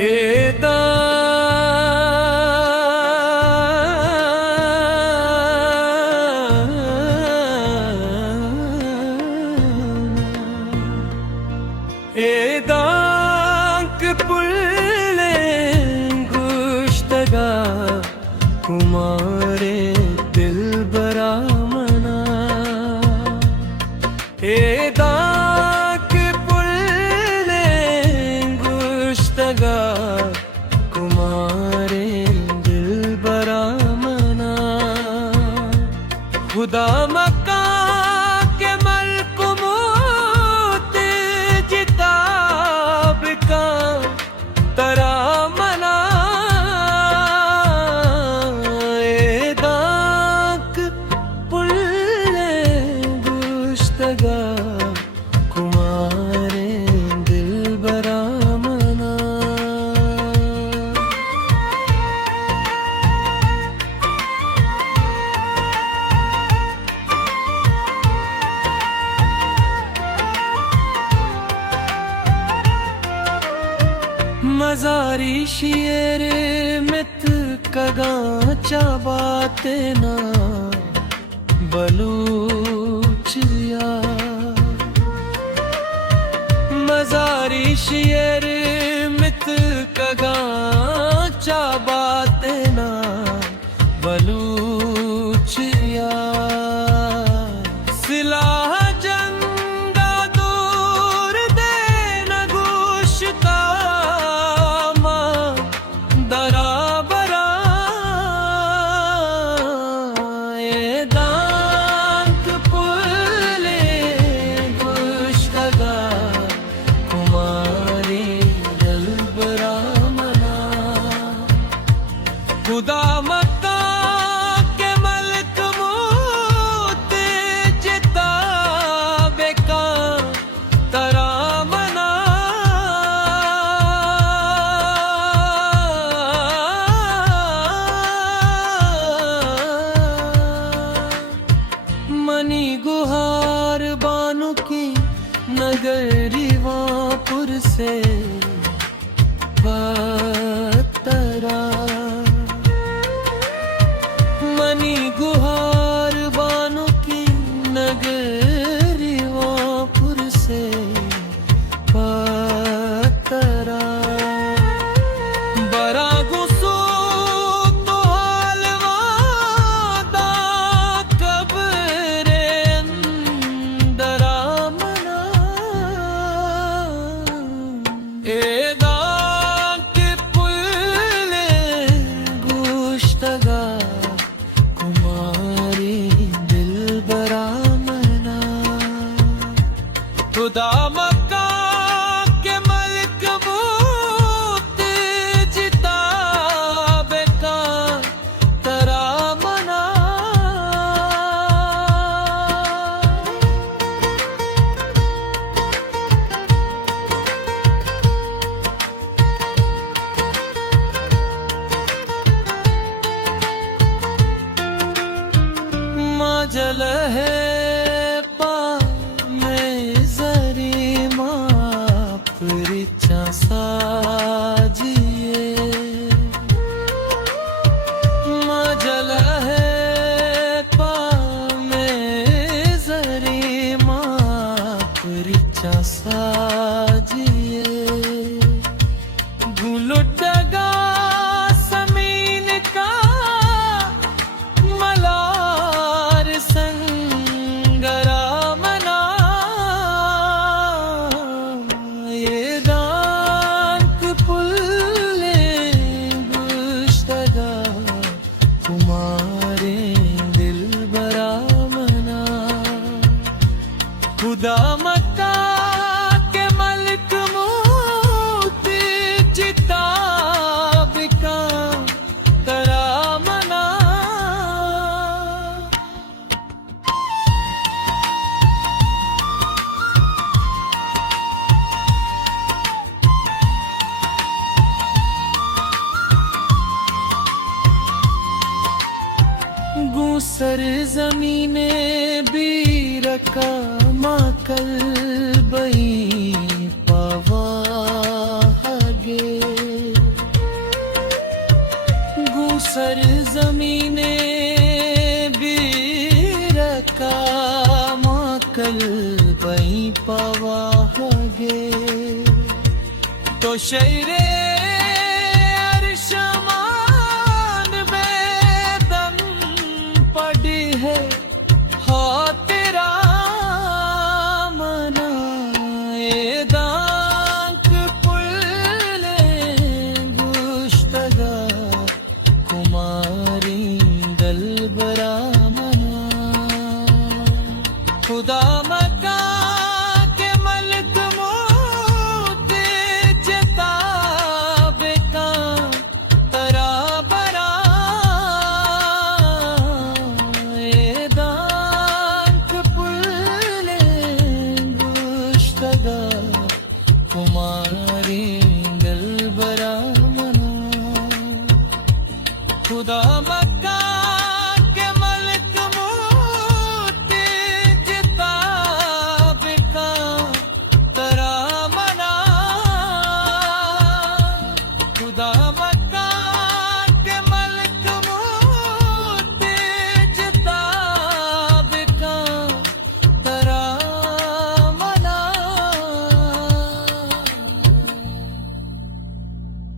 एदा एदांक पुल्ले गुश्तगा कुमारे दिल बरा मना एदांक पुल्ले गुश्तगा कुमारे दिल बरा मना खुदा मक्का के मल्क मोत जिताब का तरा मना एदांक पुल्ले गुश्तगा कुमारे दिल बरा मना मजारी शेर मित कगाचा बाते ना बलूचिया मजारी शेर मित कगाचा बाते ना बलूचिया सिलाह जंगा दूर दे न गुश्ता खुदा मक्का के मल्क मोत जिताब का तरा मना मनी गुहार बानु की नगरी वापुर से बतरा मनी गुहार बानु की नगरी वापुर से पतरा बरा गुसो तो हालवादा कब्रे अंदरा मना एदांक पुल्ले गुश्तगा कुमारी दिल बरा मना खुदा मक्का के मल्क मोत जिताब का तरा मना जल है पा में जरी माप रिचा साजिए जल है पा में जरी माप रिचा साजिए गुलुटगा समीन का मला संगरा मना एदांक पुल्ले गुश्तगा कुमारे दिल बरा मना खुदा मक्का के मल्क मोत जिताब का तरा मना गूसर जमीने बीरका माकल बई पवा हगे सरजमीने बीरका माकल बई पवाहगे तो शैरे अरशमान में दम पड़ी है हो तेरा मनाए दांक पुल्ले गुश्तगा कुमारी दलबरा मना खुदा मका के मलक मोते जताबे का तरा बरा ए दांक पुल्ले गुश्तगा कुमारी दलबरा मना खुदा मक्का के मलक मोते जिताब का तरा मना खुदा